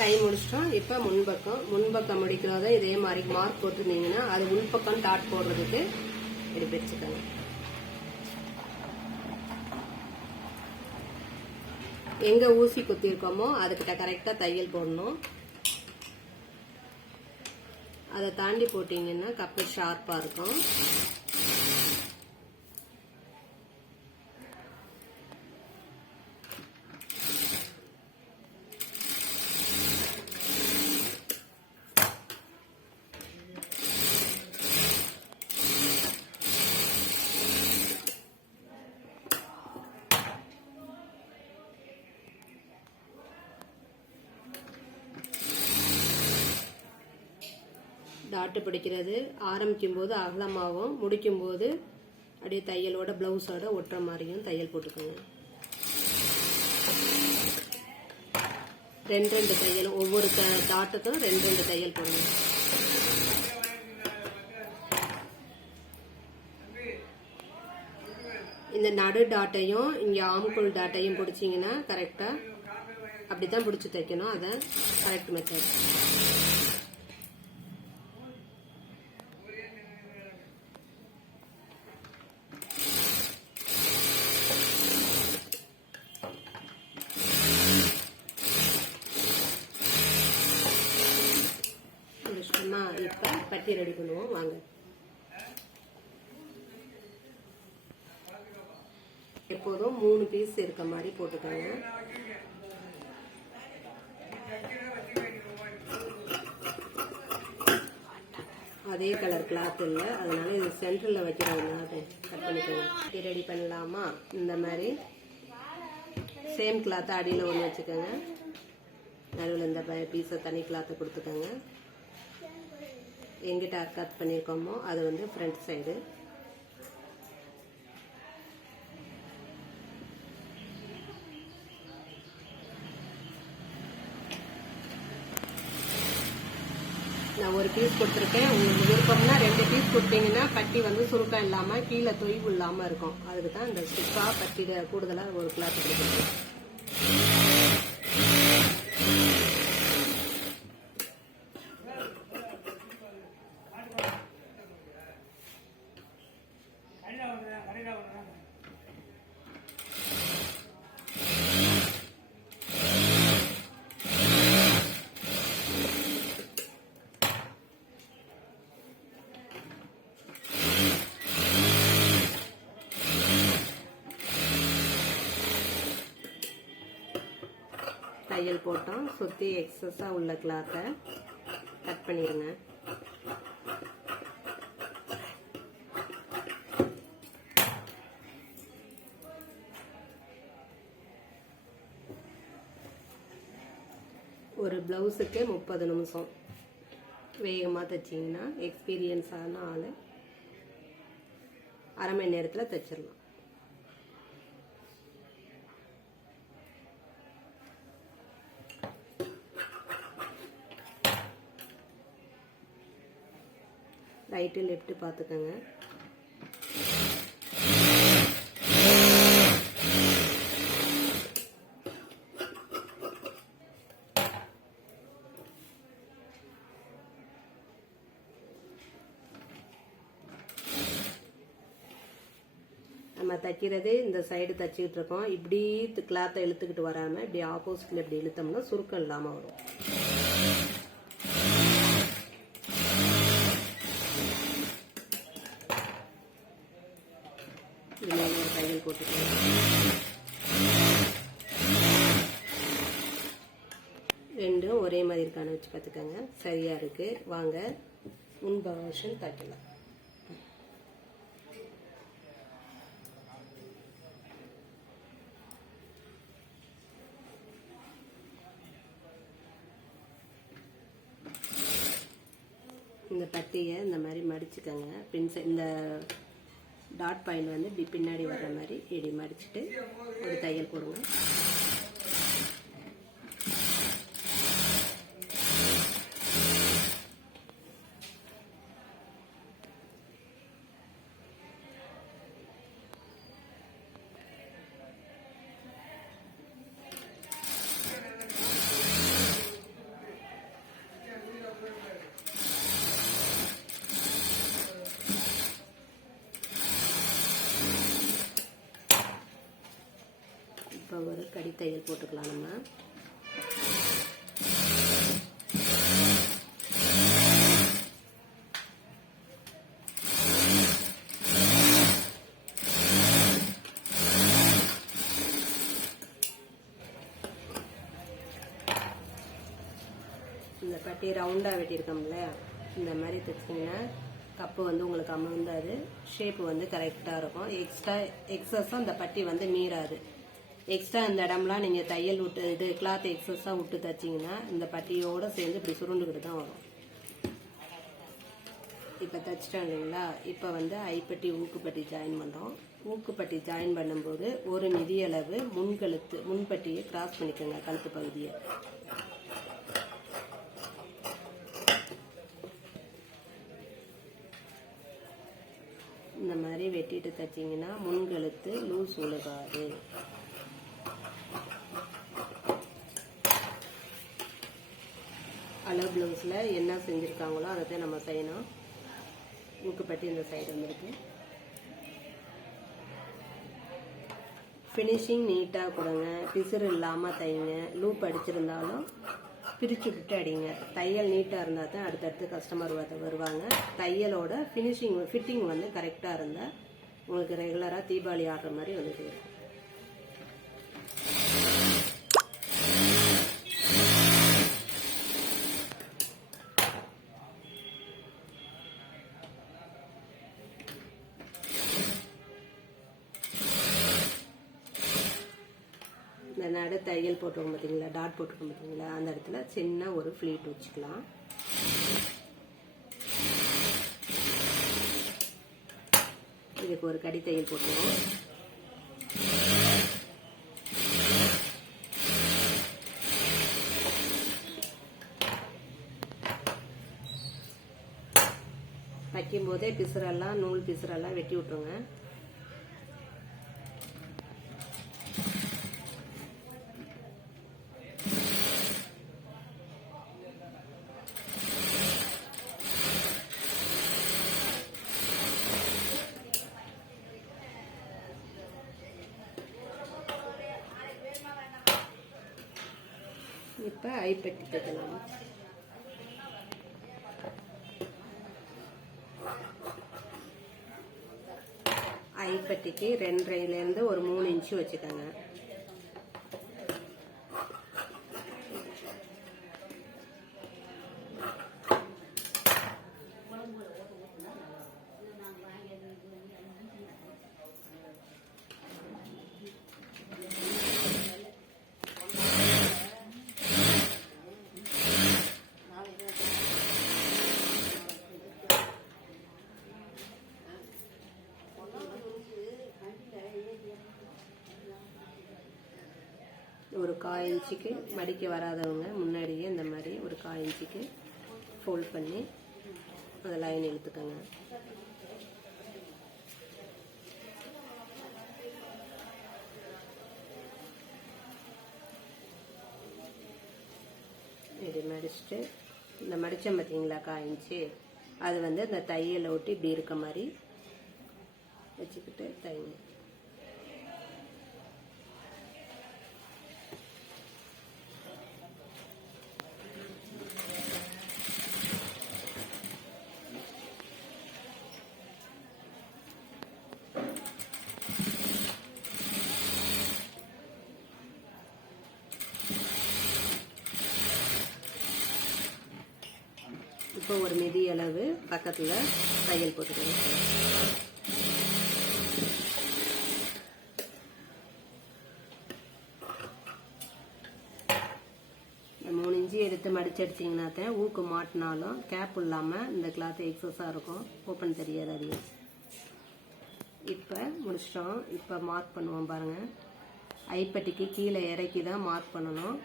கை முடிச்சிட்டோம். இப்போ முன்பக்கம் முடிக்கிறத இதே மாதிரி மார்க் போட்டுருந்தீங்கன்னா அது உள்பக்கம் டாட் போடுறதுக்கு எடுத்து வச்சுக்கோங்க. எங்க ஊசி குத்திருக்கோமோ அதுக்கிட்ட கரெக்டா தையல் போடணும். அதை தாண்டி போட்டீங்கன்னா கப்பு ஷார்ப்பா இருக்கும். டாட்டு பிடிக்கிறது ஆரம்பிக்கும் போது அகலமாகவும் முடிக்கும் போது அப்படியே தையலோட பிளவுஸோட ஒட்டுற மாதிரியும் தையல் போட்டுக்கோங்க. 2 தையலும் ஒவ்வொரு டாட்டுக்கும் 2 தையல் போடுங்க. இந்த நடு டாட்டையும் இங்க ஆம்கோல் டாட்டையும் பிடிச்சிங்கன்னா கரெக்டா அப்படித்தான் பிடிச்சி தைக்கணும். அதை கரெக்ட் மெத்தட். இப்ப பட்டி ரெடி பண்ணுவோம் வாங்க. எப்போதும் 3 பீஸ் இருக்க மாதிரி போட்டுக்கோங்க. அதே கலர் கிளாத் இல்லை, அதனால இது சென்டர்ல வைக்கிறதுனால கட் பண்ணிக்கோங்க. பட்டி ரெடி பண்ணலாமா? இந்த மாதிரி சேம் கிளாத் அடியில் ஒன்று வச்சுக்கோங்க. நடுவில் இந்த பீஸை தனி கிளாத்தை கொடுத்துக்கோங்க. எங்கிட்ட கட் பண்ணியிருக்கோமோ அது வந்து ஃப்ரண்ட் சைடு. நான் ஒரு பீஸ் கொடுத்துருக்கேன். உங்களுக்கு விருப்பம்னா 2 பீஸ் கொடுத்தீங்கன்னா பட்டி வந்து சுருக்கம் இல்லாமல் கீழே தொய்வு இல்லாமல் இருக்கும். அதுக்கு தான் இந்த ஸ்டிக்காக பட்டி கூடுதலாக ஒரு கிளாத் கொடுக்குறேன். தையல் போட்டோம். சுற்றி எக்ஸஸாக உள்ள கிளாத்தை கட் பண்ணிடுங்க. ஒரு ப்ளவுஸுக்கு 30 நிமிஷம் வேகமாக தைச்சிங்கன்னா எக்ஸ்பீரியன்ஸ் ஆன ஆள் அரை மணி நேரத்தில் தைச்சிடலாம். ரைட்டு லெஃப்ட் பார்த்துக்கோங்க. நம்ம தைக்கிறது இந்த சைடு தைச்சிக்கிட்டு இருக்கோம். இப்படி கிளாத்தை இழுத்துக்கிட்டு வராமல் இப்படி ஆப்போசிட்ல இப்படி இழுத்தோம்னா சுருக்கம் இல்லாமல் வரும். தையல் போட்டுக்கலாம். 2 ஒரே மாதிரி இருக்கான்னு வச்சு பார்த்துக்கோங்க. சரியா இருக்கு. வாங்க முன்பக்கம் தைக்கலாம். இந்த பட்டியை இந்த மாதிரி மடிச்சுக்கோங்க. இந்த டாட் பாயிண்ட் வந்து இப்படி பின்னாடி வர்ற மாதிரி இப்படி மடிச்சுட்டு ஒரு தையல் போடுங்க. கடி தையல் போட்டுக்கலாம் நம்ம. இந்த பட்டி ரவுண்டாக வெட்டியிருக்கோம்ல, இந்த மாதிரி தைச்சிங்கன்னா கப்பு வந்து உங்களுக்கு அமர்ந்தாது, ஷேப்பு வந்து கரெக்டாக இருக்கும். எக்ஸஸாக அந்த பட்டி வந்து மீறாது. எக்ஸ்ட்ரா இந்த இடம்லாம் நீங்கள் தையல் விட்டு இது கிளாத் எக்ஸஸாக விட்டு தைச்சிங்கன்னா இந்த பட்டியோடு சேர்ந்து இப்படி சுருண்டுக்கிட்டு தான் வரும். இப்போ தைச்சிட்டோம் இல்லைங்களா? இப்போ வந்து ஐப்பட்டி ஊக்குப்பட்டி ஜாயின் பண்ணுறோம். ஊக்குப்பட்டி ஜாயின் பண்ணும்போது ஒரு மிதி அளவு முன்பட்டியை கிராஸ் பண்ணிக்கோங்க, கழுத்து பகுதியை. இந்த மாதிரி வெட்டிட்டு தைச்சிங்கன்னா முன்கழுத்து லூஸ் உழுகாது. அளவு ப்ளவுஸில் என்ன செஞ்சுருக்காங்களோ அதை தான் நம்ம செய்யணும். ஊக்குப்பட்டி இந்த சைடு வந்துருக்கு. ஃபினிஷிங் நீட்டாக கொடுங்க, பிசுறு இல்லாமல் தைங்க. லூப் அடிச்சிருந்தாலும் பிரித்து விட்டு அடிங்க. தையல் நீட்டாக இருந்தால் தான் அடுத்தடுத்து கஸ்டமர் வருவாங்க. தையலோட ஃபிட்டிங் வந்து கரெக்டாக இருந்தால் உங்களுக்கு ரெகுலராக தீபாவளி ஆடுற மாதிரி வந்துட்டு இருக்கும். இந்த நடு தையல் போட்டுருக்கோம் பார்த்தீங்களா, டாட் போட்டுருக்கோம் பார்த்தீங்களா, அந்த இடத்துல சின்ன ஒரு ஃப்ளீட் வச்சுக்கலாம். இதுக்கு ஒரு கடி தையல் போட்டுருவோம். வைக்கும்போதே பிசுரெல்லாம் நூல் பிசுரெல்லாம் வெட்டி விட்டுருங்க. இப்போ ஐப்பட்டி தைக்கலாம். ஐப்பட்டிக்கு 2.5லேருந்து ஒரு 3 இன்ச்சு வச்சுக்கோங்க. ஒரு 1/4 இன்ச்சுக்கு மடிக்க வராதவங்க முன்னாடியே இந்த மாதிரி ஒரு 1/4 இன்ச்சுக்கு ஃபோல்ட் பண்ணி அதை லைன் இழுத்துக்கோங்க. இப்படி மடிச்சுட்டு இந்த மடித்தோம் பார்த்தீங்களா 1/4 இன்ச்சு, அது வந்து இந்த தையலை ஒட்டி இப்படி இருக்க மாதிரி வச்சுக்கிட்டு தைங்க. இப்போ ஒரு மிதி அளவு பக்கத்தில் தையல் போட்டுக்கணும். இந்த 3 இன்ச்சு எடுத்து மடிச்சடிச்சிங்கன்னா தான் ஊக்கு மாட்டினாலும் கேப் இல்லாமல் இந்த கிளாத் எக்ஸஸாக இருக்கும், ஓப்பன் தெரியாது அது. இப்போ முடிச்சிட்டோம். இப்போ மார்க் பண்ணுவோம் பாருங்கள். ஐப்பட்டிக்கு கீழே இறக்கி தான் மார்க் பண்ணணும்.